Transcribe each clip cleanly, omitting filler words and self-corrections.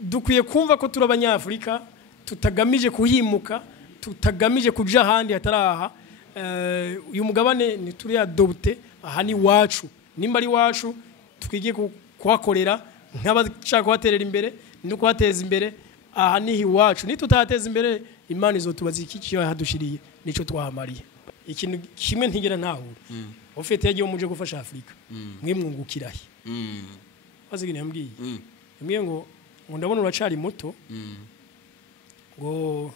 dukwiye kumva ko turi abanyafurika tutagamije kuhimuka tutagamije kuja ahandi hataraha uyu mugabane ni turi adopte aha ni wacu nimba ari wacu twigiye kuhakorera nk'abashaka kuhaterera imbere no kuhateza imbere aha ni iwacu nitutateza imbere imana izotubaza iki cyo yahadushiriye nico twahamariye ikintu kimwe ntigera ntahura ufite yagiye umuje gufasha Afrika mwe mwungukirahe bazigine yambwiye mwe ngo ndabona uracari muto ngo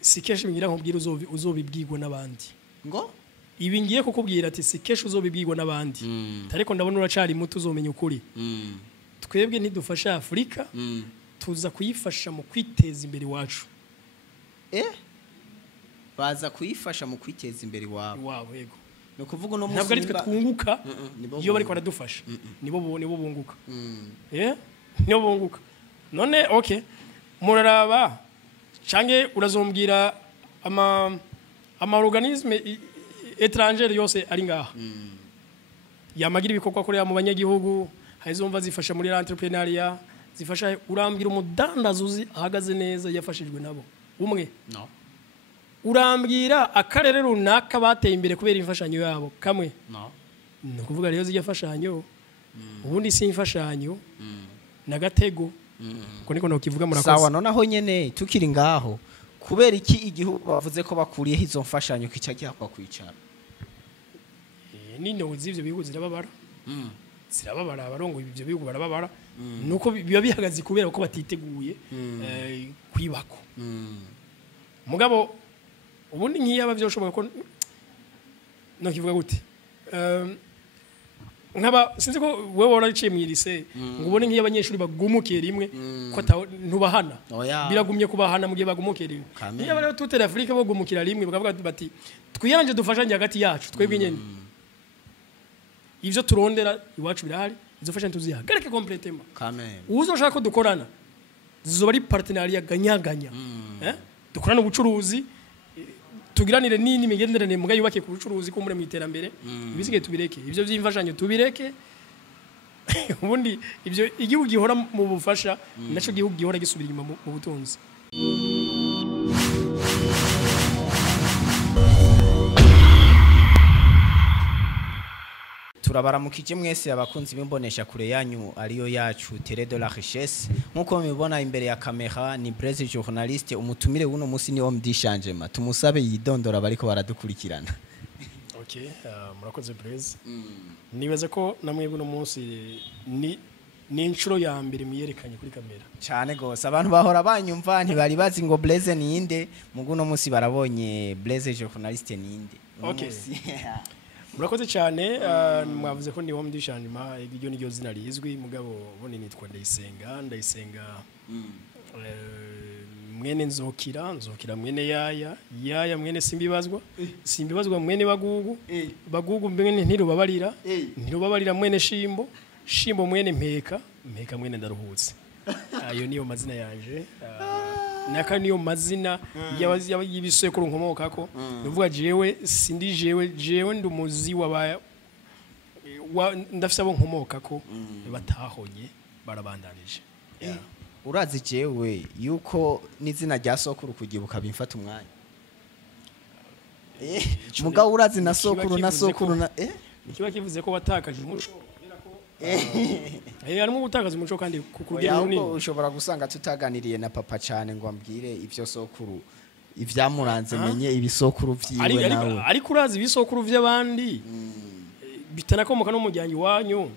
sikeshi bingira nkubwira uzobibwirwa n'abandi ngo ibi ngiye kukubwira ati sikeshi uzobibwirwa n'abandi ariko ndabona uracari muto uzomenya ukuri twebwe ntidufasha Afrika tuza kuyifasha mu kwiteza imbere wacu baza kuyifasha mu kwiteza imbere wabo yego no kuvuga no ntabwo ari twe twunguka iyo bari kwaradufasha nibo bunguka nibo bunguka none okay muraraba cange urazombwira ama organisme étranger yose ari ngaha yamagira ibikorwa kuri mu banyagihugu hayizomva zifasha muri entrepreneuria zifasha urambwira umudandazuzi ahagaze neza yafashijwe nabo umwe no urambwira akarere runaka bateye imbere kubera imfashanyo yabo kamwe no kuvuga rero ziyafashanyo ubundi si imfashanyo na gatego ko niko nokivuga murakoze sawa nonaho nyene tukiri ngaho kubera iki igihugu bavuze ko bakuriye izo mfashanyo kica gihakwa kwicara nino uzivyo bihugu zirababara zirababara abarongo ibyo bihugu barababara nuko biba bihagaze kubera ko batiteguye kwibako mugabo ubundi nkiyaba byoshoboka ko no kivuga gute nkaba sinzi ko wewe waraciye mu irise ngo ubone nk'iyabanyeshuri bagumukiye rimwe ko ntubahana biragumye kubahana mu gihe bagumukiye rimwe niba rero tutera Afrika bo gumukira rimwe bakavuga bati twiyanje dufashanye hagati yacu twebwe nyene ivyo turondera iwacu birahari izo fashion tuzihagarike completement amen uzoshaka ko dukorana zizoba ari partenariat ganyaganya dukorana ubucuruzi tugiranire nini migenderanire mugayi yubake ku bucuruzi ko muri mu iterambere ibisigaye tubireke ivyo vy'imfashanyo tubireke ubundi ivyo igihugu gihora mu bufasha naco gihugu gihora gisubira inyuma mu butunzi turabaramukije mwese abakunzi b'imbonesha kure yanyu ariyo yacu Télé de la Richesse nkuko mubibona imbere ya kamera ni Blaise journaliste umutumire wuno musi ni homme d'changement tumusabe yidondora bariko baradukurikirana okay murakoze Blaise nibaza ko namwe buno musi ni inshuro ya mbere miyerekanye kuri kamera cyane gose abantu bahora banyumva ntibari bazi ngo Blaise ninde muguno musi barabonye Blaise journaliste ninde okay murakoze cyane mwavuze ko ndi homme d'changement iryo niryo zina rizwi mugabo bone nitwa ndayisenga mwene nzokira mwene yaya mwene simbibazwa mwene bagugu mwene ntirubabarira mwene shimbo mwene mpeka mwene ndaruhutse ayo niyo mazina yanje naka niyo mazina y'abisekuru nkomokako nuvuga jewe sindi jewe ndumuzi ndafise abo nkomokako batahonye barabandanije urazi jewe yuko nizina rya sokuru kugibuka bimfata umwanya mugabo urazi na sokuru na ikiba kivuze ko watakaje umuco harimo gutakaza umuco kandi kukugera runini ushobora gusanga tutaganiriye na papa cyane ngo ambwire ivyo sokuru ivyamuranze menye ibisokuru vyiwe nawe ariko urazi ibisokuru vy'abandi bitanakomoka no mujyanyi wanyu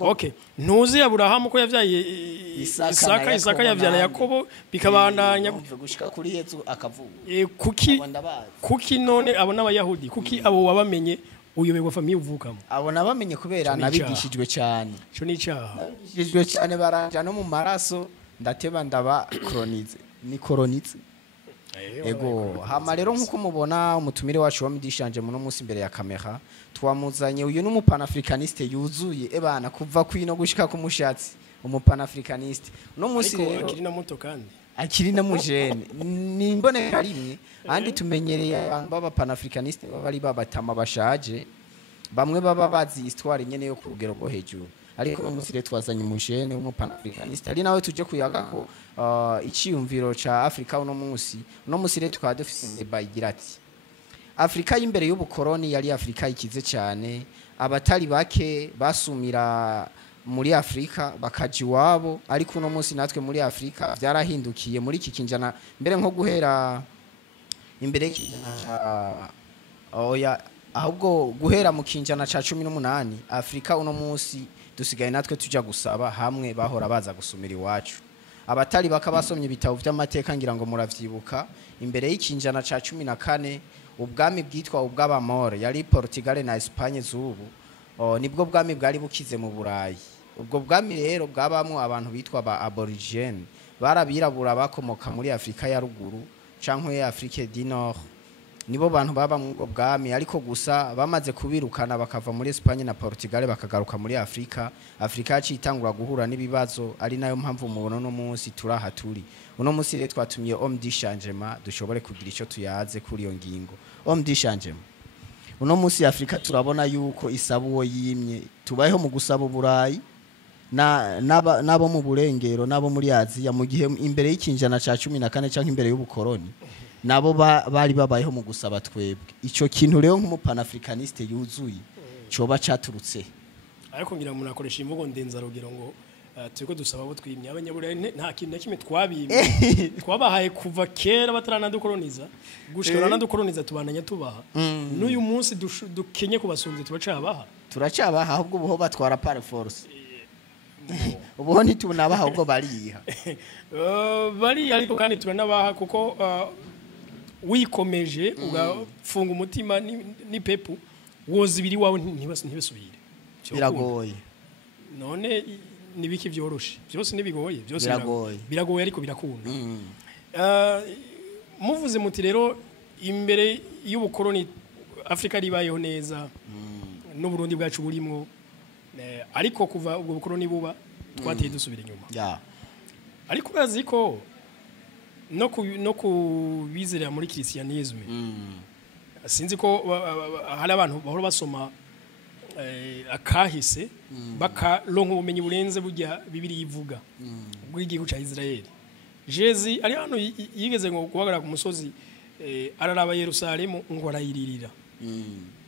okay ntuzi Abrahamu ko yavyaye Isaka yavyana Yakobo bikabandanya gushika kuri Yezu akavuga kuki none abona abayahudi kuki abo wabamenye uyoberwa famiye uvukamo abona bamenye kubera nabigishijwe cyane cyo ni cyaha nabigishijwe cyane baranja no mu maraso ndateba ndaba kolonize ego hama rero nkuko mubona umutumire wacu wa midishanje muno munsi imbere ya kamera twamuzanye uyu n'umupanafricaniste yuzuye ebana kuva kwino gushika ku mushatsi umupanafricaniste no munsi rero akiri na muto kandi akiri na mujene ni mboneka rimwe andi tumenyereye baba panafricaniste bari babatama bashaje bamwe baba bazi histoire nyene yo ku rugero rwo hejuru ariko uno munsi rero twazanye umujene w'umupanafricaniste ari nawe tuje kuyaga ko iciyumviro ca Afrika uno munsi rero tukaba dufise bayigira ati Afrika y'imbere y'ubukoroni yari Afrika ikize cyane abatari bake basumira muri Afrika bakaji wabo ariko uno munsi natwe muri Afrika byarahindukiye muri iki kinjana mbere nko guhera imbere y'kinjana oya ahubwo guhera mu kinjana ca 18 Afrika uno munsi dusigaye natwe tuja gusaba hamwe bahora baza gusumira iwacu abatari bakabasomye ibitabo by'amateka ngira ngo muravyibuka imbere y'ikinjana ca 14 ubwami bwitwa ubw'abamore yari Portugal na Espagne zubu nibwo bwami bwari bukize mu Burayi ubwo bwami rero bwabamwe abantu bitwa ba aborigene barabirabura bakomoka muri Afrika ya ruguru canke Afrique du Nord nibo bantu baba mu bwami ariko gusa bamaze kubirukana bakava muri Espagne na Portugal bakagaruka muri Afrika yacitangura guhura n'ibibazo ari nayo mpamvu mubona no munsi turaha turi uno munsi rero twatumye homme du changement dushobore kugira ico tuyaze kuri iyo ngingo homme du changement uno munsi Afrika turabona yuko isaba uwo yimye tubayeho mu gusaba uburayi nabo mu burengero nabo muri Aziya mu gihe imbere y'ikinjana ca 14 canke imbere y'ubukoroni nabo bari babayeho mu gusaba twebwe ico kintu rero nk'umupanafricaniste yuzuye coba caturutse ariko ngira umuntu akoresha imvugo ndenzarugero ngo turiko dusaba abo twimye abanyaburayi nta kintu na kimwe twabimye twabahaye kuva kera bataranadukoloniza gushika nadukoloniza tubandanya tubaha n'uyu munsi dukenye kubasumvye turacabaha ahubwo ubuho batwara par force ubuho ntitunabaha ahubwo bariha bari ariko kandi turanabaha kuko wikomeje ugafunga umutima ni pepu woza ibiri wawe ntibasubire biragoye none nibiki byoroshe byose nibigoye byose biragoye ariko birakunda muvuze muti rero imbere y'ubukoroni Afrika ribayeho neza n'u Burundi bwacu burimo ariko kuva ubwo bukoroni buba twateye dusubira inyuma ariko urazi ko no kubizera muri christianisme sinzi ko hari abantu bahora basoma akahise bakaronka ubumenyi burenze burya bibiri yivuga bw'igihugu ca Israel Jezi ari hano yigeze ngo guhagarara ku musozi araraba Yerusalemu ngo arayiririra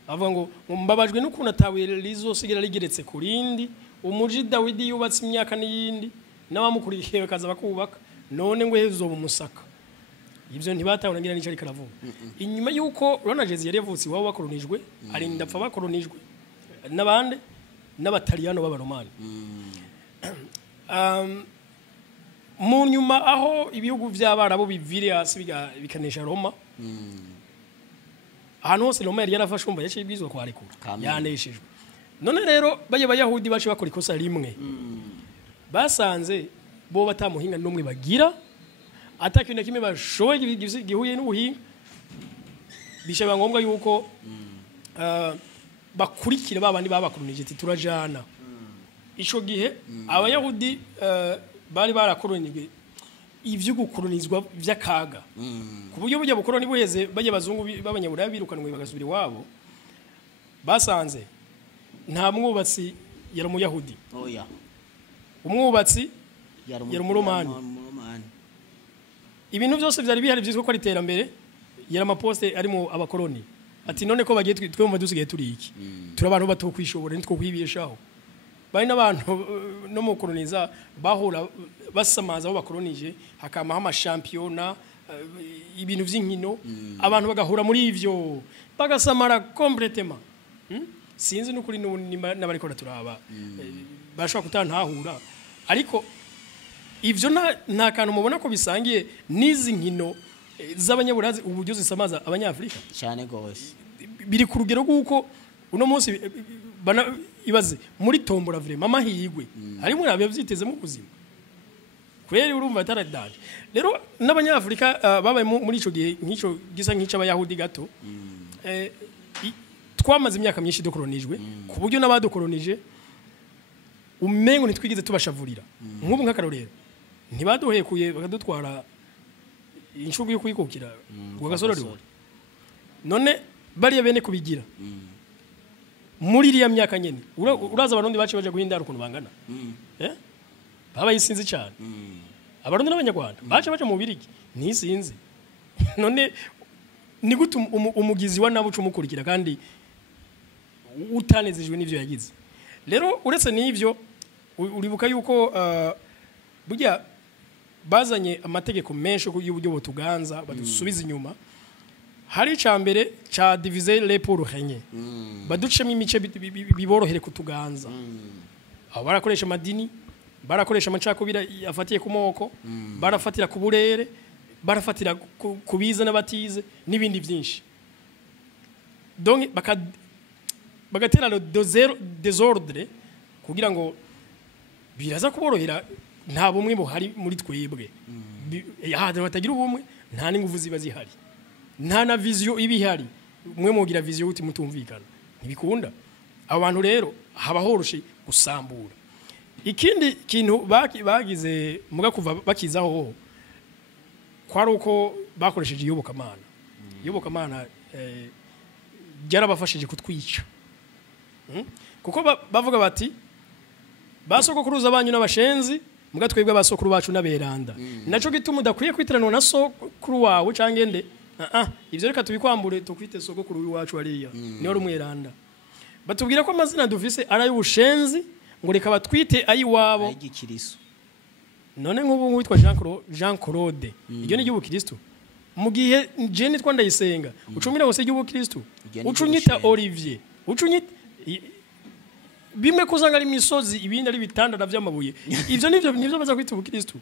avuga ngo mbabajwe n'ukuntu atabuye rizosigira rigeretse ku rindi umuji Dawidi yubatse imyaka n'iyindi n'abamukurikiye bakaza bakubaka none ngo hezoba umusaka ibyo ntibatabona ngira n'icyo karavuga inyuma yuko Rona Jezi yari yavutse iwabo bakoronijwe arinda apfa bakoronijwe n'abande n'abataliyano b'abaromani mu nyuma aho ibihugu by'abarabo bivire hasi bikanesha Roma ahantu hose Roma yari yarafashe umva yaciye bizwa kwarekura yaneshejwe none rero bayahudi bace bakora ikosa rimwe basanze bo batamuhinga n'umwe bagira atakintu kimwe bashoye gihuye n'ubuhinga bishaba ngombwa yuko bakurikira babandi babakolonije ati turajana ico gihe abayahudi bari barakolonijwe ivyo gukolonizwa vy'akaga ku buryo burya bukoloni buheze baje bazungu b'abanyaburayi birukanwe bagasubira iwabo basanze nta mwubatsi yari umuyahudi oya umwubatsi yari umuromani ibintu byose byari bihari byitwa ko ari iterambere yari amaposte arimo abakoloni ati none ko bagiye twumva dusigaye turi iki turi abantu batokwishobora nitwo kwibeshaho bari n'abantu no mu koloniza bahura basamaza aho bakolonije hakama ama championnat ibintu vy'inkino abantu bagahura muri ivyo bagasamara complètement sinzi n'ukuri n'abariko turaba bashobora kutantahura ariko ivyo nta kantu mubona ko bisangiye n'izi nkino z'abanyaburazi uburyo zisamaza abanyafrika cyane gose biri ku rugero rw'uko uno munsi ibaze muri tombora vraiment amahirwe harimo nabyo byiteze mu buzima kweri urumva ataradanje rero n'abanyafrika babaye muri ico gihe nk'ico gisa nk'ic'abayahudi gato twamaze imyaka myinshi dukolonijwe ku buryo n'abadukolonije umengo nitwigeze tubashavurira nk'ubu nk'akarorero ntibaduhekuye bakadutwara inshugu yo kwikukira gwa gasorero none bariya bene kubigira muri iriya myaka nyene uraza abarundi bace baje guhindara ukuntu bangana eh baba yisinzi cyane abarundi n'abanyarwanda bace baje mu birigi ntisinzi none ni gute umugizi wa nabucu umukurikira kandi utanezejwe n'ivyo yagize rero uretse n'ivyo uribuka yuko burya bazanye amategeko menshi y'uburyo butuganza badusubiza inyuma hari icambere ca diviser les pour régner baducemo imice biborohere kutuganza abo barakoresha madini barakoresha amacakubira afatiye ku moko barafatira ku burere barafatira kubiza n'abatize n'ibindi byinshi donc bagatera le désordre kugira ngo biraza kuborohera nta bumwe buhari muri twebwe batagira ubumwe nta n'ingufu ziba zihari nta na vision ibihari umwe mugira vision uti mutumvikana ntibikunda abo bantu rero haba horoshe gusambura ikindi kintu bagize muga kuva bakizaho kwari uko bakoresheje iyobokamana byarabafashije kutwica kuko bavuga bati basogokuruza banyu n'abashenzi muga twebwe abasokuru bacu n'aberanda naco gituma udakwiye kwitiranwa na sokuru wawe cange nde ivyo reka tubikwambure tukwite sogokuru wacu ariya niyo rumweranda batubwira ko amazina dufise ari ay'ubushenzi ngo reka batwite ayiwabo ay'igikiriso none nk'ubu witwa Jean Claude iryo ni ry'ubukristo mu gihe je nitwa Ndayisenga ucumira wose ry'ubukristo ucunyita Olivier ucunyita bimwe kuzanga ari misozi ibindi ari bitandara vy'amabuye ivyo nivyo baza kwita ubukristo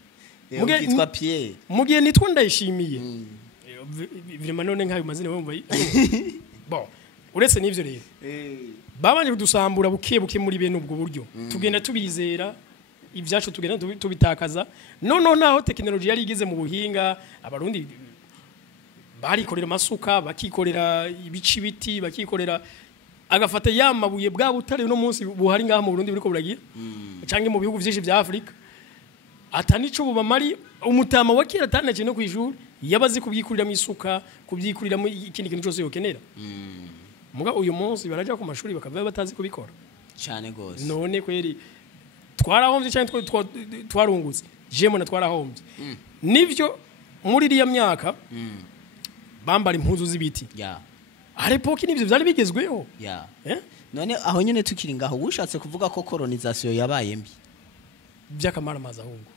mugitwa Pierre mu gihe nitwa Ndayishimiye vraiment none nkayo mazina wumva bon uretse n'ivyo rero babanje kudusambura buke muri bene ubwo buryo tugenda tubizera ivyacu tugenda tubitakaza noneho naho technology yari igize mu buhinga abarundi barikorera amasuka bakikorera ibici biti bakikorera agafata yamabuye bwa butare no munsi buhari ngaha mu Burundi buriko buragira canke mu bihugu vyinshi vya Afrika atanico bubamari umutama wa kera tanaje no kwijuru yabazi kubyikurira mu isuka kubyikurira mu ikindi kintu cyose yokenera muga uyu munsi baraja ku mashuri bakava batazi kubikora cyane gose none kweri twarahombye cyane twarungutse jemo na twarahombye nivyo muri iriya myaka bambara impuzu z'ibiti arepoki nivyo byari bigezweho none aho nyene tukiri ngaho ushatse kuvuga ko colonisation yabaye mbi byakamara maza ahubwo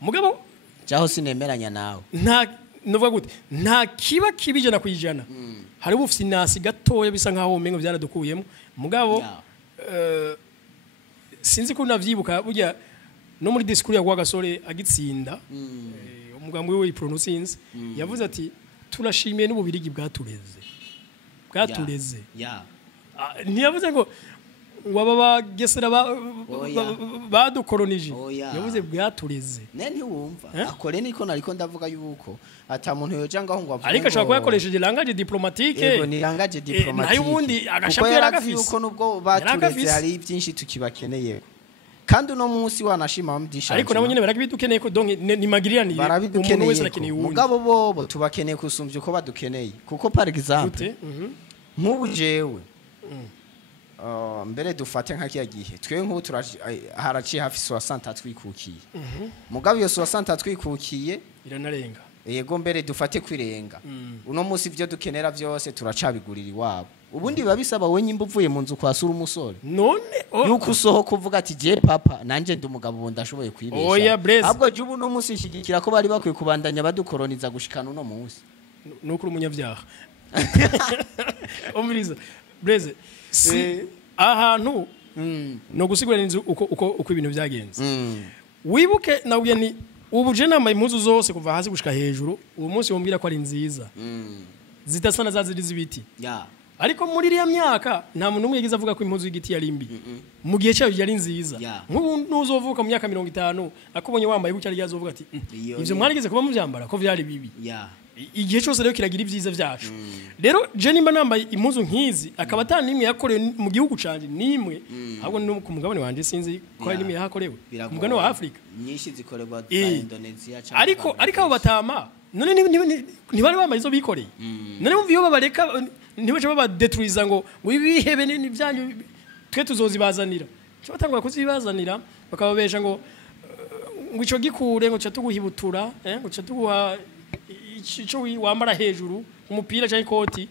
mugabo jaho sinemeranya nawe novuga gute nta kiba kibijana kwijana hari bufite inasi gatoya bisa nkaho umengo byaradukuyemo mugabo sinzi ko navyibuka burya no muri discours ya Rwagasore agitsinda umugambo we pronounce yavuze ati turashimiye n'ububirigi bwatureze ntiyavuze ngo waba bagesera badukolonije yavuze bwatureze nene wumva akore niko nariko ndavuga yuko ata muntu yoja ngaho ngo avuge ariko ashaka yakoresheje langage diplomatique yego ni langage diplomatique nayo ubundi agashapira agafise uko nubwo batureze hari byinshi tukibakeneye kandi uno munsi wanashima bamudisha ariko nabo nyene barabidukeneye ko donc ni magiriranire umuntu wese arakeneye uwundi mugabo bobo tubakeneye kusumvya uko badukeneye kuko par exemple nk'ubu jewe mbere dufate nk'akiya gihe twe nk'ubu haraciye hafi 60 twikukiye mugabo iyo 60 twikukiye iranarenga yego mbere dufate kwirenga uno munsi ivyo dukenera byose turacabigurira iwabo ubundi babisaba wenye imbuvuye mu nzu kwasura umusore none yuko usohoka kuvuga ati je papa nanje ndi umugabo ubu ndashoboye kwibesha ahubwo je ubu no munsi nshigikira ko bari bakwiye kubandanya badukoloniza gushikana uno munsi nuko umunyavyaha omuriza Blaise si ahantu no gusigurana inzu uko ibintu byagenze wibuke nabwiye ni ubu je nambaye impuzu zose kuva hasi gushika hejuru uwo munsi wombwira ko ari nziza zitasana zaziri zibiti ariko muri iriya myaka nta muntu umwe yagize avuga ko impuzu y'igiti yari mbi mu gihe cyayo yari nziza nk'ubu nuzovuka mu myaka 50 akubonye wambaye gutya ari yazovuga ati ivyo mwarigeze kuba muvyambara ko vyari bibi igihe cyose rero kiragira ivyiza vyacu rero je nimba nambaye impuzu nkizi akaba atanimwe yakorewe mu gihugu canje nimwe ahubwo no ku mugabane wanje sinzi ko ari nimwe yahakorewe ku mugabane wa Afrika nyinshi zikorerwa Indonesia cyane ariko abo batama none ntibari bambaye izo bikoreye none mumva iyo babareka ntibace babadetruiza ngo ibihebe ni byanyu twe tuzozibazanira cyo batangwa kuzibazanira bakababesha ngo ico gikure ngo cyatuguhibutura ngo cyatuguha ico wambara hejuru umupira cyangwa ikoti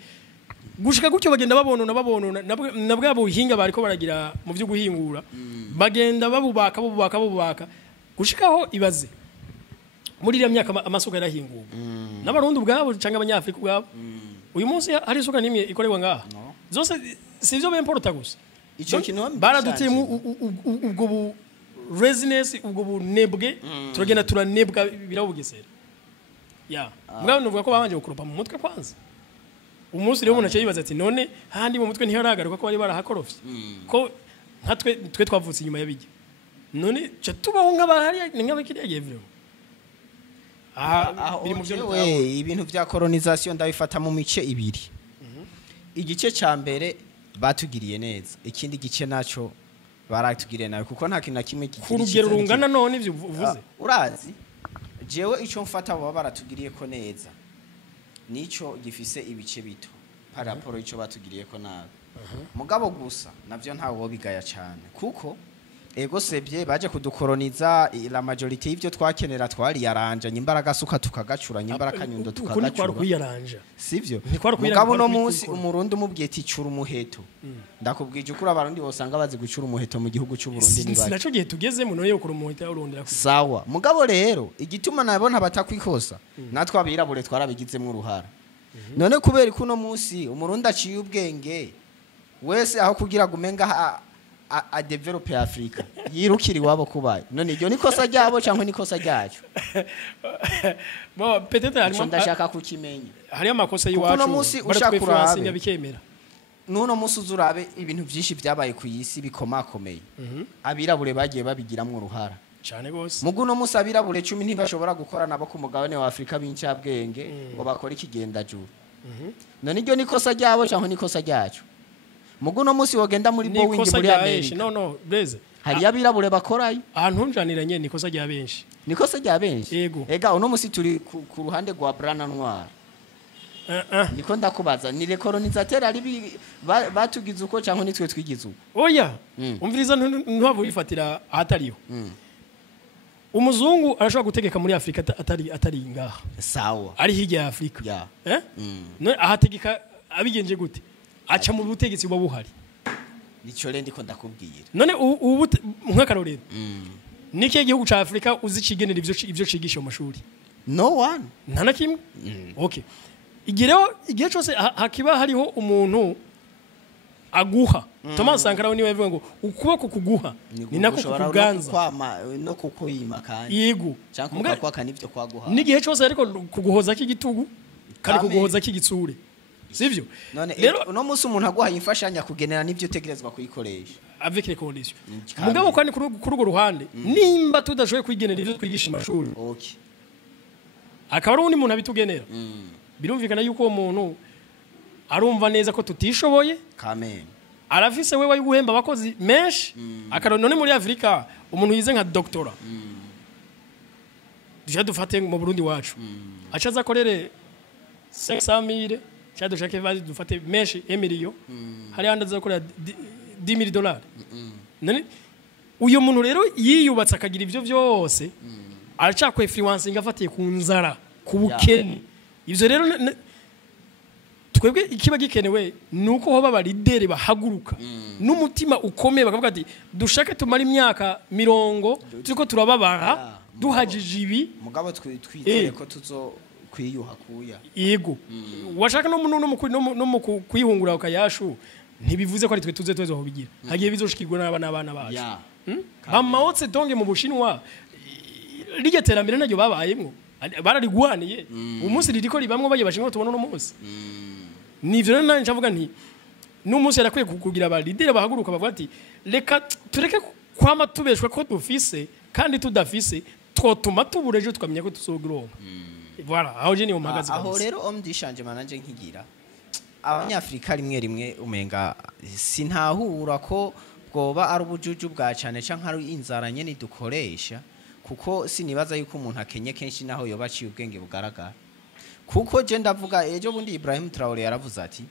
gushika gutyo bagenda babonona nabwo buhinga bariko baragira mu byo guhingura bagenda babubaka gushikaho ibaze muri iriya myaka amasuka yarahinguwe n'abarundi ubwabo cyangwa abanyafrika ubwabo uyu munsi hari isuka nimwe ikorerwa ngaha zose sivyo bemporta gusa ico kintu baradutiyemo ubwo resonance ubwo bunebwe turagenda turanebwa birabugesera ya mbwa nuvuga ko babanje gukurupa mu mutwe kwanza umunsi rero umuntu aciye yibaza ati none handi mu mutwe ntiharagaruka ko bari barahakorofye ko twe twavutse inyuma y'abijya none cyo tubaho nk'abahari nk'abakiriya vyo biri mu byo ibintu bya colonization ndabifata mu mice ibiri igice ca mbere batugiriye neza ikindi gice naco baratugiriye nawe kuko nta kintu na kimwe ku rugero rungana none ivyo uvuze urazi jewe ico mfata baba baratugiriye ko neza nico gifise ibice bito paraporo ico batugiriye ko nabi mugabo gusa navyo ntawo bigaya cyane kuko ego sebye baje kudukoroniza la majorité y'ivyo twakenera twari yaranja nyimbaraga suka tukagacura nyimbaraga kanyundo tukagacura sivyo mugabo no munsi umurundi umubwiye ati cura umuheto ndakubwije ukuri abarundi bosanga bazi gucura umuheto mu gihugu cy'u Burundi ni bari sinaco gihe tugezemo none yo kura umuheto urondera sawa mugabo rero igituma nabona batakwikosa natwe abirabure twarabigizemo uruhara none kubera ko no munsi umurundi aciye ubwenge wese aho kugira gumenga a develop Africa yirukiri wabo kubaye none iryo nikosa ryabo cyangwa nikosa ryacu bo peut-être harimo ndashaka kukimenya hari amakosa yiwacu kuno munsi ushaka kurabe bikemera nuno munsi uzurabe ibintu byinshi byabaye ku yisi bikomakomeye abirabure bagiye babigiramo uruhara cyane gose muguno munsi abirabure 10 ntibashobora gukora nabo ku mugabane wa Afrika b'incabwenge ngo bakore ikigenda juru none iryo nikosa ryabo cyangwa nikosa ryacu muguno munsi wogenda muri Boeing muri Amerika no blaze hari abirabure bakorayo ahantu njaniranye nikosa rya benshi nikosa rya benshi yego ega uno munsi turi ku ruhande rwa Brana Noir niko ndakubaza ni recolonisateur ari batugize uko cyangwa nitwe twigize uko oya umviriza ntwabo bifatira ahatariyo umuzungu arashobora gutegeka muri Afrika atari ngaha sawa ari hirya ya Afrika no ahategeka abigenje gute aca mu butegetsi buba buhari nico rende ko ndakubwira none ubu nk'akarorero niki gihugu ca Afrika uzi cigenera ivyo cigisha mu mashuri no one nta na kimwe okay igihe cyose hakiba hariho umuntu aguha Thomas Sankara niwe yavuga ngo ukuboko kuguha ni nako kuganza no kukoyima kandi yego cyangwa kwaka nivyo kwaguha n'igihe cyose ariko kuguhoza k'igitugu kandi kuguhoza k'igitsure sivyo rero uno munsi umuntu aguha imfashanya kugenera n'ivyo tegerezwa kuyikoresha avec les conditions mugabo kandi kuri urwo ruhande nimba tudashoboye kwigenera ivyo twigisha amashuri okay akaba ari undi muntu abitugenera birumvikana yuko uwo muntu arumva neza ko tutishoboye amen arafise wewe yuguhemba abakozi menshi akarone none muri Afrika umuntu yize nka doctora duje dufate mu Burundi wacu acaza korere 500,000 cyadushake vazi dufate menshi 1 million hari handa zakorera $10,000 none uyo muntu rero yiyubatse akagira ivyo byose aracakwe influencing afatiye ku nzara ku bukene ivyo rero twebwe ikiba gikenewe nuko hoba ba leader bahaguruka n'umutima ukomeye bakavuga ati dushake tumara imyaka 100 turiko turababara duhajije ibi mugabo twitire ko tuzo kwiyuha kuya yego washaka no mu kwihungura ukayashu ntibivuze ko ari twe tuze aho bigira hagiye bizoshikirwa n'abana bacu bamaotse donge mu Bushinwa rige terambere naryo babayemo bararigwaniye umunsi ririko ribamwe baye bashinwa tubona no munsi nivyo rero nanje avuga nti n'umunsi yarakwiye kugira aba leader bahaguruka bavuga ati reka tureke kwama tubeshwe ko dufise kandi tudafise twotuma tubureje tukamenya ko tuzogironka voilà aho je ni umagazi aho rero omdishanje mananje nkigira abanyafrika rimwe umenga sintahura ko bwoba ari ubujuju bwa cyane canka ari inzara nyene dukoresha kuko sinibaza yuko umuntu akenye kenshi naho yobaciye ubwenge bugaragara kuko je ndavuga ejo bundi Ibrahim Traoré yaravuze ati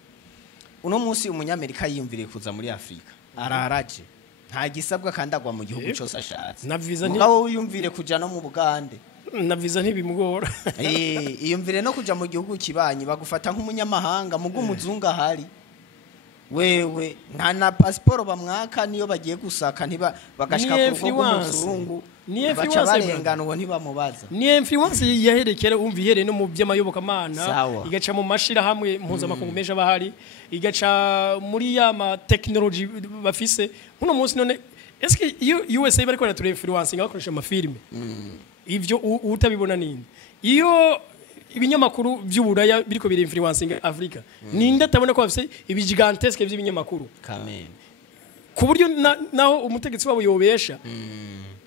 uno munsi umunyamerika yiyumviriye kuza muri Afrika araraje nta gisabwa kandi agwa mu gihugu cyose ashatse na visa mugabo wiyumvire kuja no mu Bugande na visa ntibimugora iyumvire no kuja mu gihugu kibanyi bagufata nk'umunyamahanga mugo umuzungu ahari wewe nta na passport bamwaka niyo bagiye gusaka ntiba bagashika ku rugo rw'umuzungu baca barengana uwo ntibamubaza ni influence yaherekera umva ihereye no mu by'amayobokamana igaca mu mashira hamwe mpuzamakungu menshi abahari igaca muri ya ma technology bafise nkuno munsi none eske USA bariko baratura influencing bakoresha amafilme ivyo utabibona ninde iyo ibinyamakuru by'uburaya biriko biri influencing Africa ninde atabona ko bafise ibigigantesque by'ibinyamakuru kamen ku buryo naho umutegetsi wabo yobesha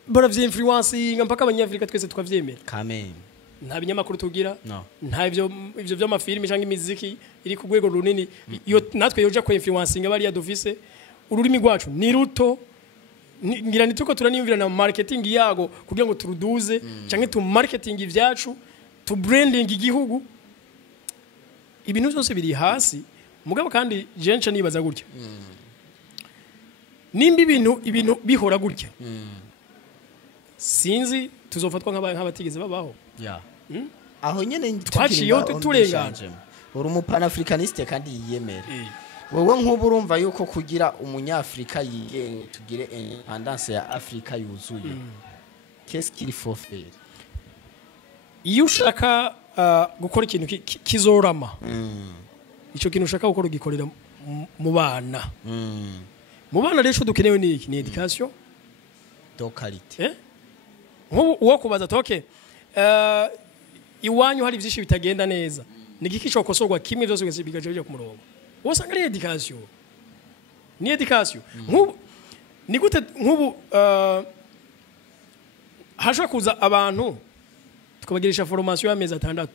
baravye influencing mpaka abanyafrika twese twavyemera kamen nta binyamakuru tugira no. nta ivyo by'amafilme cyangwa imiziki iri ku rwego runini iyo natwe yoja ko influencing bari dufise ururimi rwacu ni ruto ngira nituko turaniyumvira na marketing yago kugira ngo turuduze cyangwa tu marketing ivyacu to branding igihugu ibintu byose biri hasi mugabo kandi jencha nibaza gutya nimba ibintu bihora gutya sinzi tuzofatwa nk'abatigeze babaho aho nyene twaciyeho turenganje uri umupanafricaniste kandi yiyemera wowe nk'ubu urumva yuko kugira umunyafrika yigenge tugire independence ya Afrika yuzuye qu'est-ce qu'il faut faire iyo ushaka gukora ikintu kizorama icyo kintu ushaka gukora ugikorera mu bana mu bana rero dukenewe ni education de qualité nk'ubu uwo kubaza toke iwanyu hari byinshi bitagenda neza ni iki cyokosorwa kimwe byose bigaje ku murongo usanga ari education ni education nk'ubu ni gute nk'ubu hasha kuza abantu tukabagirisha formation y'amezi 6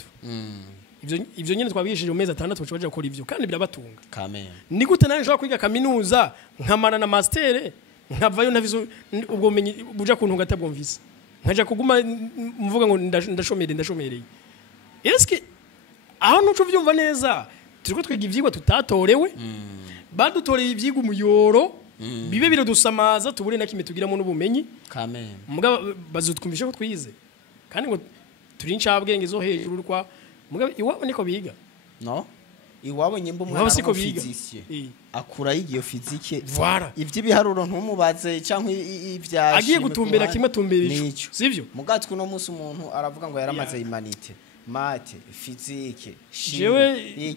ivyo nyene twabigishije mu mezi 6 baje gukora ivyo kandi birabatunga kamen ni gute naje nshaka kwiga kaminuza nkamara na master nkavayo navizo ubwo menye buja kuntunga atabwumvise nkaja kuguma mvuga ngo ndashomereye eske aho nuco vyumva neza turiko twiga ivyigwa tutatorewe badutoreye ivyigwa umuyoro bibe biradusamaza tubure na kimwe tugiramo n'ubumenyi kamen mugabo bazutwumvisha ko twize kandi ngo turi ncabwenge zo hejuru kwa mugabo iwabo niko biga no iwabo nyimba umwana wa physique akura yigiye physique ivyibiharuro ntumubaze cyangwa ivyashi agiye gutumbera kimwe tumbera sivyo mugatwe no musi umuntu aravuga ngo yaramaze imanite mate physique jewe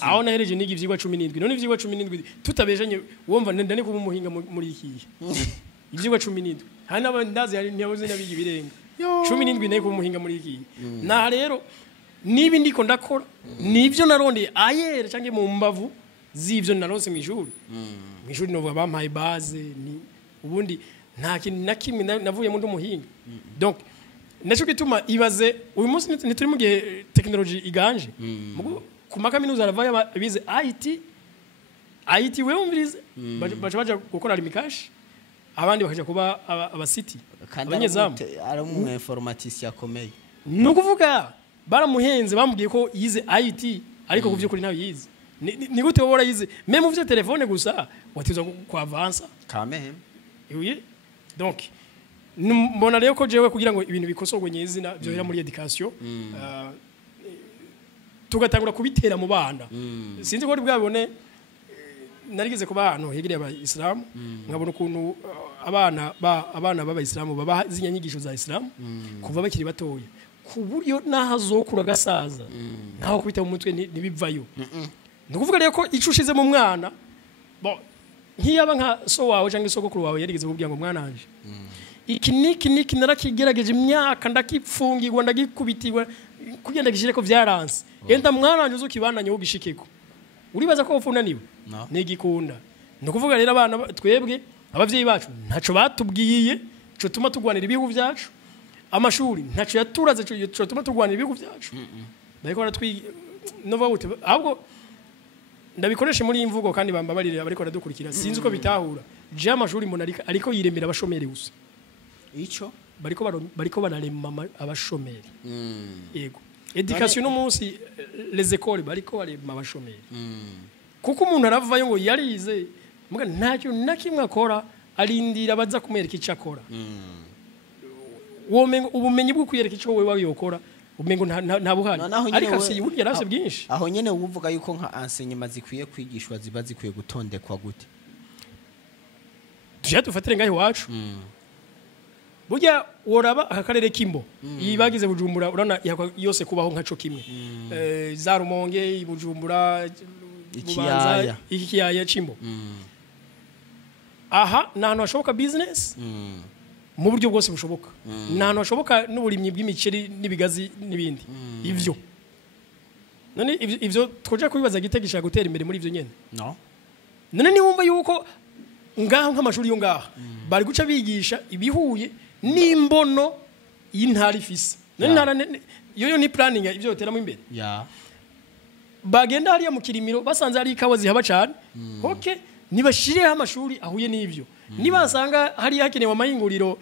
aho nahereje nigi ivyigwa 17 none ivyigwa 17 tutabejanye wumva ndane kuba umuhinga muri ikiye ivyigwa 17 hana ndazi nyabuze nabigi birenga 17 nayo kuba umuhinga muri ikiye na rero nibi ndiko ndakora nivyo narondeye ayere canke mu mbavu zivyo naronse mu ishuri mu ishuri no bampaye base ni ubundi nta kintu nakimwe navuye mu ndumuhinga donc nacho kituma ibaze uyu munsi nituri mu gihe technology iganje ku makaminuza aravaye bize IT we umvirize baje gukora limikash abandi bakaje kuba abasiti abanyezamu ari mu informaticien akomeye no kuvuga baramuhenze bambwiye ko yize IT ariko kuvyo kuri nawe yize ni gute wora yize même uvye telefone gusa watiza ku avance quand même oui donc mbona rero ko jewe kugira ngo ibintu bikosorwe nyezina byohera muri education tugatangura kubitera mu bana sinzi ko bwabone narigeze kuba hano hegereye abayisilamu nkabona ukuntu abana b'abayisilamu baba zinyanyigisho za Islam kuva bakiri batoya ku buryo nahazokura gasaza naho kubita mu mutwe nibivayo ndakuvuga rero ko icushize mu mwana bo nkiyaba nka so wawe cyangwa isogokuru wawe yarigeze kubwira ngo mwana anje iki narakigerageje imyaka ndakipfungirwa ndagikubitirwa kugenda gishire ko vyaranse enda mwaranje uzokibananye wo gishikeko uribaza ko ufunaniwe nigikunda ndakuvuga rero abana twebwe abavyeyi bacu ntaco batubwiye cyo tuma tugwanira ibihugu vyacu amashuri ntaco yaturaze cyo tuma tugwanira ibihugu vyacu bariko baratwi nova gute ahubwo ndabikoresha muri imvugo kandi bambabarire abariko baradukurikira sinzi uko bitahura je amashuri mbona ariko yiremera abashomeri gusa ico bariko bararema abashomeri yego education no munsi les écoles bariko barema abashomeri kuko umuntu aravayo ngo yarize muga ntacyo nakimwe akora arindira baza kumwereka icyo akora womengo ubumenyi bwo kuyereka icyo wewe wabiyokora umengo nta buhari ariko afite uburyo yarafite bwinshi aho nyene uvuga yuko nka enseignement zikwiye kwigishwa ziba zikwiye gutondekwa gute tuje dufatire ngaho iwacu burya woraba akakarere kimbo yibagize Bujumbura urana yose kubaho nkaco kimwe za Rumonge Bujumbura Bubanza ikiyaya cimbo aha nahantu hashoboka business mu buryo bwose bushoboka nahantu hashoboka n'uburimyi bw'imiceri n'ibigazi n'ibindi ivyo none ivyo twoje kubibaza gitegisha gutera imbere muri ivyo nyene none ni wumva yuko ngaho nk'amashuri yo ngaha bari guca bigisha ibihuye n'imbono y'intara ifise n'intara yo ni planning ivyo yoteramo imbere bagenda hariya mu kirimiro basanze hari ikawa zihaba cyane okay nibashireho amashuri ahuye n'ivyo nibasanga hari hakenewe amahinguriro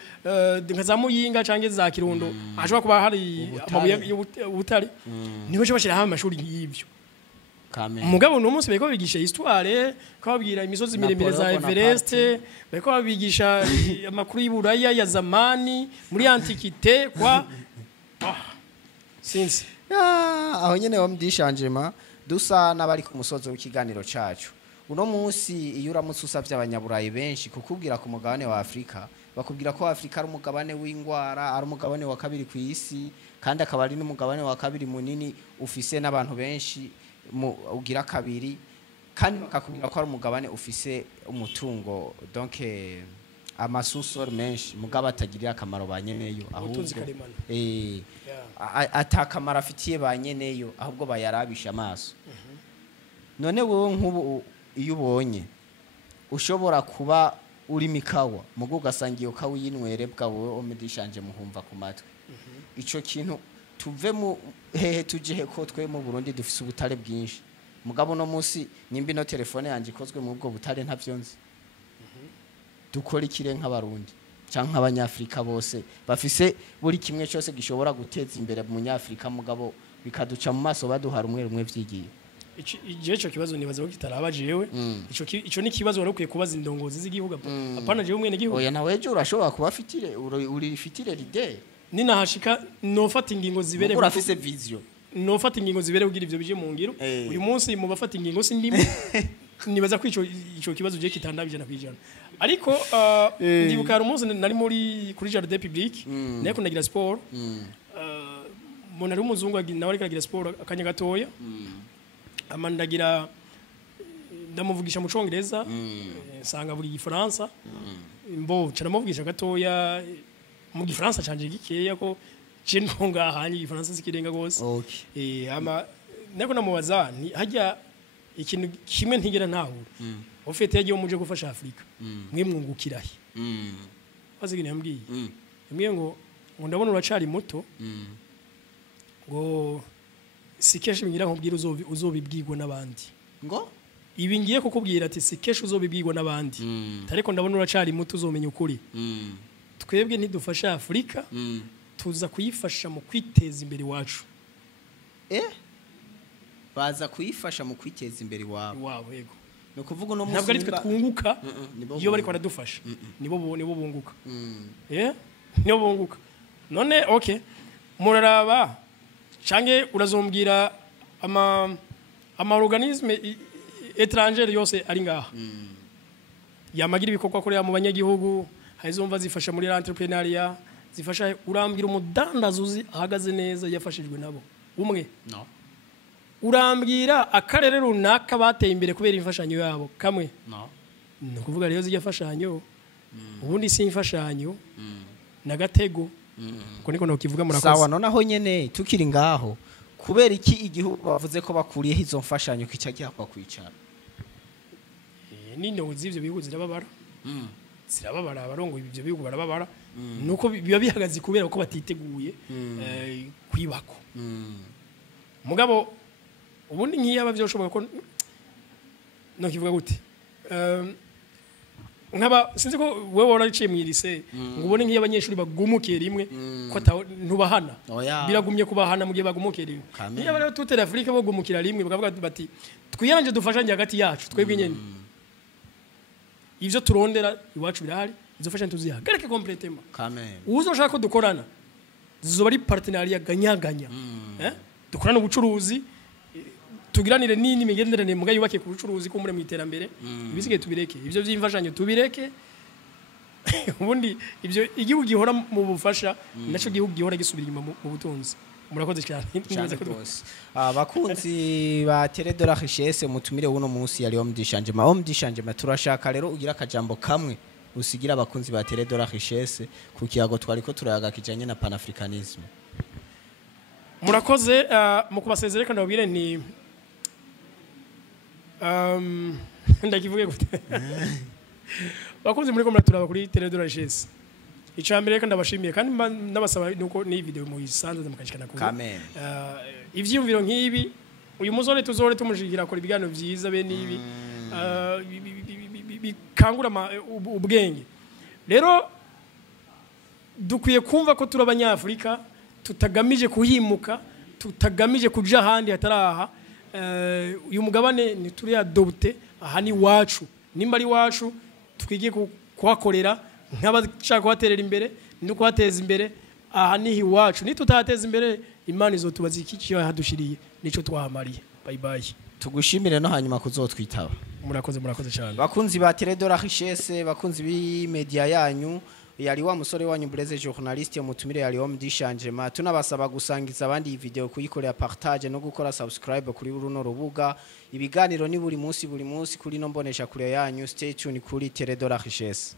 nka za Muyinga canke za Kirundo ashobora kuba hari amabuye y'ubutare nibaje bashiraho amashuri y'ivyo mugabo no munsi beko bigisha histoire kababwira imisozi miremire za Everest beko babigisha amakuru y'Iburaya ya zamani muri antiquité kwa sinzi aho nyene wamdishanjema dusa n'abari ku musozo w'ikiganiro cacu uno munsi iyo uramutse usavye abanyaburayi benshi kukubwira ku mugabane wa Afrika bakubwira ko Afrika ari umugabane w'ingwara ari umugabane wa kabiri ku isi kandi akaba ari n'umugabane wa kabiri munini ufise n'abantu benshi ugira kabiri kandi bakakubwira ko ari umugabane ufise umutungo donc amasusor menshi mugabo atagirira akamaro banyeneyo ahubwo atakamara afitiye banyeneyo ahubwo bayarabisha amaso none wowe nk'ubu iyo ubonye ushobora kuba uri mikawa mugo ugasangiye kawa yinwere bwawe omedishanje muhumva ku matwe ico kintu tuve mu hehe tuje ko twe mu Burundi dufise ubutare bwinshi mugabo no munsi nyimbi no telefone yanje ikozwe mu bwo butare ntavyonzi dukora ikire nk'abarundi canke abanyafrika bose bafise buri kimwe cyose gishobora guteza imbere mu nyafrika mugabo bikaduca mu maso baduhara umwe rumwe vyigiye ico kibazo nibaza ko kitaraba jewe ico ni kibazo warukwiye kubaza indongozi z'igihugu apana jewe umwene gihugu oya nawe je urashobora kuba fitire uri fitire l'idée nina hashika no fata ingingo zibere urafise vision no fata ingingo zibere kugira ivyo bije mu ngiro uyu munsi mu bafata ingingo sindimo nibaza ko ico kibazo je kitandabije na kwijana ariko ndibuka umunsi nari muri kuri jardin public nako nagira sport mona ari umuzungu nawe ari kagira sport akanya gatoya amandagira ndamuvugisha mu Congereza sanga buri gifaransa mbo caramuvugisha gatoya mu gifaransa canje gikeya ko je ndonga hanye gifaransa sikirenga gose ama nako namubaza ni hajya ikintu kimwe ntigera ntahura ufite yagiye umuje gufasha Afrika mwe mwungukirahe bazigine yambwiye yambwiye ngo ndabona uracari muto ngo sikeshe ngira nkubwira uzobibwirwa nabandi ngo ibi ngiye kukubwira ati sikeshe uzobibwirwa nabandi tariko ndabona uracari muto uzomenya ukuri twebwe ntidufasha Afrika tuza kuyifasha mu kwiteza imbere wacu baza kuyifasha mu kwiteza imbere wawe yego no kuvuga no ntabwo ari twe twunguka iyo bari baradufasha nibo bunguka nibo bunguka none okay muraraba cange urazombwira ama organisme étranger yose ari ngaha yamagira ibikorwa kuri mu banyagihugu hayizomva zifasha muri entrepreneuria zifasha urambwira umudandazuzi ahagaze neza yafashijwe nabo umwe urambwira akarere runaka bateye imbere kubera imfashanyo yabo kamwe no kuvuga rero ziyafashanyo ubundi si imfashanyo na gatego ko niko no kivuga murakoze sawa nonaho nyene tukiri ngaho kubera iki igihugu bavuze ko bakuriye izo mfashanyo kica cyakwa kwicara nino zivyo bihugu zirababara zirababara abarongo ibyo bihugu barababara nuko biba bihagaze kubera ko batiteguye kwibako mugabo ubundi nkiyaba byoshoboka ko no kivuga gute nkaba sinzi ko wewe waraciye mu lycée ngo ubone nk'iyo abanyeshuri bagumukiye rimwe ko ntubahana biragumye kubahana mu gihe bagumukiye rimwe niyo rero toute l'Afrique bo gumukira rimwe bakavuga bati twiyanje dufashanye hagati yacu twebwe nyene ivyo turondera iwacu birahari izofasha tuzihagarike complètement uzoshaka ko dukorana zizoba ari partenariat ganyaganya dukorana ubucuruzi tugiranire nini migenderanire mugayo yubake ku bucuruzi ko muri mu iterambere ibisigaye tubireke ivyo vy'imfashanyo tubireke ubundi ivyo igihugu gihora mu bufasha naco gihugu gihora gisubira inyuma mu butunzi murakoze cyane abakunzi ba Télé de la Richesse mutumire uno munsi yari omdishanjema turashaka rero ugira akajambo kamwe usigira abakunzi ba Télé de la Richesse ku kiyago twariko turayaga kijanye na panafricanisme murakoze mu kubasezereka ndabwire ni ndakivuge gute bakunze muri ko muraturaba kuri Télé de la Richesse icambere kandi ndabashimiye kandi ndabasaba nuko ni video mu isanze mukashikana kuri ivyiyumviro nk'ibi uyu muzore tuzore tumushikira akora ibiganiro vyiza be nibi bikangura ubwenge rero dukwiye kumva ko turi abanyafrika tutagamije kuhimuka tutagamije kuja handi hataraha uyu mugabane ni turi adopte aha ni wacu nimba ari wacu twigiye kuhakorera nk'abashaka kuhaterera imbere no kuhateza imbere aha ni iwacu nitutateza imbere imana izotubaza iki cyo yahadushiriye nico twahamariye bye bye tugushimire no hanyuma kuzotwitaba murakoze cyane bakunzi ba Télé de la Richesse bakunzi bi media yanyu yari wa musore wanyu Blaise journaliste mutumire yari omdishanjema tunabasaba gusangiza abandi iyi video kuyikorera partage no gukora subscribe kuri runo rubuga ibiganiro ni buri munsi kuri no mbonesha kure yanyu stay tuned kuri Télé de la Richesse